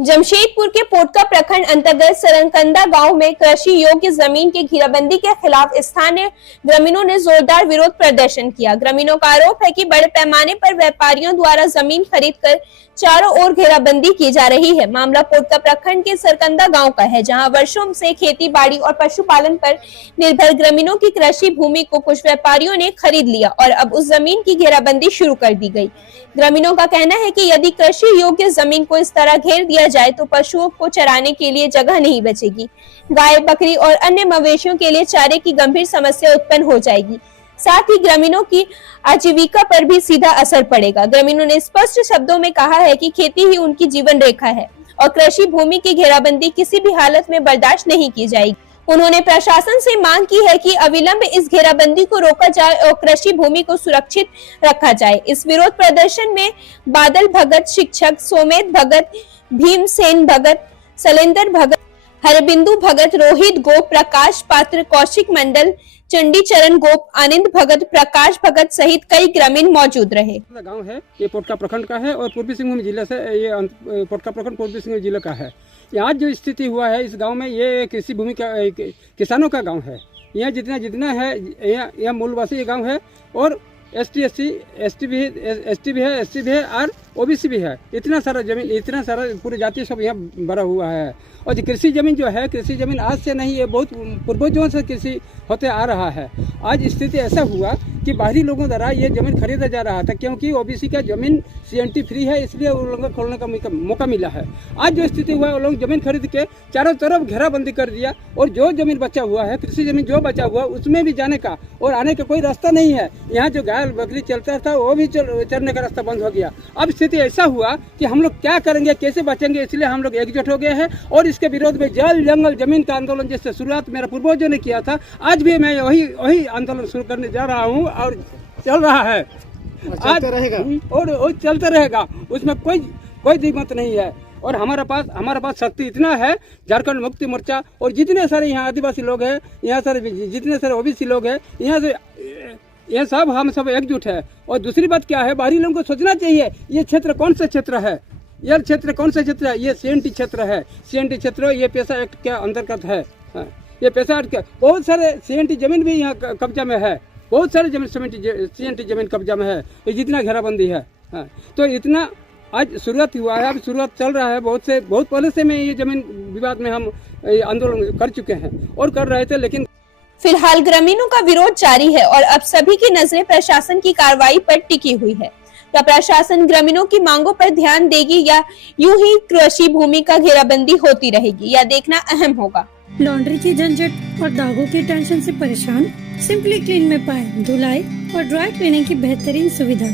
जमशेदपुर के पोटका प्रखंड अंतर्गत सरनकंदा गांव में कृषि योग्य जमीन के घेराबंदी के खिलाफ स्थानीय ग्रामीणों ने जोरदार विरोध प्रदर्शन किया। ग्रामीणों का आरोप है कि बड़े पैमाने पर व्यापारियों द्वारा जमीन खरीदकर चारों ओर घेराबंदी की जा रही है। मामला पोटका प्रखंड के सरकंदा गांव का है, जहां वर्षों से खेती बाड़ी और पशुपालन पर निर्भर ग्रामीणों की कृषि भूमि को कुछ व्यापारियों ने खरीद लिया और अब उस जमीन की घेराबंदी शुरू कर दी गई। ग्रामीणों का कहना है कि यदि कृषि योग्य जमीन को इस तरह घेर दिया जाए तो पशुओं को चराने के लिए जगह नहीं बचेगी। गाय, बकरी और अन्य मवेशियों के लिए चारे की गंभीर समस्या उत्पन्न हो जाएगी। साथ ही ग्रामीणों की आजीविका पर भी सीधा असर पड़ेगा। ग्रामीणों ने स्पष्ट शब्दों में कहा है कि खेती ही उनकी जीवन रेखा है और कृषि भूमि की घेराबंदी किसी भी हालत में बर्दाश्त नहीं की जाएगी। उन्होंने प्रशासन से मांग की है कि अविलंब इस घेराबंदी को रोका जाए और कृषि भूमि को सुरक्षित रखा जाए। इस विरोध प्रदर्शन में बादल भगत, शिक्षक सोमेत भगत, भीमसेन भगत, शैलेंद्र भगत, हरबिंदु भगत, रोहित गोप, प्रकाश पात्र, कौशिक मंडल, चंडी चरण गोप, आनंद भगत, प्रकाश भगत सहित कई ग्रामीण मौजूद रहे। गांव है ये पोटका प्रखंड का है और पूर्वी सिंहभूम जिले से ये पोटका प्रखंड पूर्वी सिंहभूम जिले का है। यहाँ जो स्थिति हुआ है इस गांव में, ये कृषि भूमि का किसानों का गांव है। यहाँ जितना है यहाँ मूलवासी ये गांव है और एसटी भी है, एससी भी है और ओबीसी भी है। इतना सारा जमीन, इतना सारा पूरी जाति सब यहाँ भरा हुआ है। और जो कृषि जमीन जो है, कृषि जमीन आज से नहीं, ये बहुत पूर्वजों से कृषि होते आ रहा है। आज स्थिति ऐसा हुआ कि बाहरी लोगों द्वारा ये जमीन खरीदा जा रहा था, क्योंकि ओबीसी का जमीन सीएनटी फ्री है, इसलिए उन लोगों को खोलने का मौका मिला है। आज जो स्थिति हुआ है, वो लोग जमीन खरीद के चारों तरफ घेराबंदी कर दिया और जो जमीन बचा हुआ है, कृषि जमीन जो बचा हुआ, उसमें भी जाने का और आने का कोई रास्ता नहीं है। यहाँ जो गाय बकरी चलता था वो भी चरने का रास्ता बंद हो गया। अब स्थिति ऐसा हुआ कि हम लोग क्या करेंगे, कैसे बचेंगे, इसलिए हम लोग एकजुट हो गए हैं और इसके विरोध में जल जंगल जमीन का आंदोलन जैसे शुरुआत मेरा पूर्वजों ने किया था, आज भी मैं वही आंदोलन शुरू करने जा रहा हूँ और चल रहा है। आज रहेगा और चलते रहेगा, उसमें कोई दिक्कत नहीं है। और हमारे पास शक्ति इतना है, झारखंड मुक्ति मोर्चा और जितने सारे यहाँ आदिवासी लोग हैं, यहाँ सारे जितने सारे ओबीसी लोग हैं, यहाँ से ये सब हम सब एकजुट है। और दूसरी बात क्या है, बाहरी लोगों को सोचना चाहिए ये क्षेत्र कौन सा क्षेत्र है, यह क्षेत्र कौन सा क्षेत्र है। ये सीएनटी क्षेत्र है, सीएनटी क्षेत्र ये पेशा एक्ट के अंतर्गत है। ये पेशा एक्ट के बहुत सारे सीएनटी जमीन भी यहाँ कब्जा में है, बहुत सारे जमीन सीएनटी जमीन कब्जा में है। ये जितना घेराबंदी है, तो इतना आज शुरुआत हुआ है, अब शुरुआत चल रहा है। बहुत पहले से मैं ये जमीन विवाद में हम आंदोलन कर चुके हैं और कर रहे थे, लेकिन फिलहाल ग्रामीणों का विरोध जारी है और अब सभी की नजरें प्रशासन की कार्रवाई पर टिकी हुई है। क्या प्रशासन ग्रामीणों की मांगों पर ध्यान देगी या यूं ही कृषि भूमि का घेराबंदी होती रहेगी, यह देखना अहम होगा। लॉन्ड्री की झंझट और दागों की टेंशन से परेशान? सिंपली क्लीन में पाए धुलाई और ड्राई क्लीनिंग की बेहतरीन सुविधा।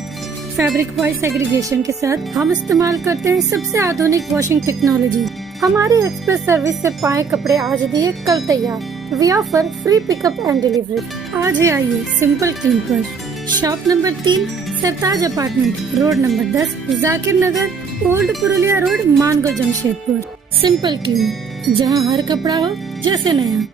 फैब्रिक वाइज सेग्रीगेशन के साथ हम इस्तेमाल करते हैं सबसे आधुनिक वॉशिंग टेक्नोलॉजी। हमारी एक्सप्रेस सर्विस से पाए कपड़े आज दिए कल तैयार। We offer free pickup and delivery. आज ही आइए सिंपल क्लीन पर। Shop number 3, Sartaj apartment, road number 10, Zakir Nagar, old Purulia road, Mango, Jamshedpur. Simple clean, जहां हर कपड़ा हो जैसे नया।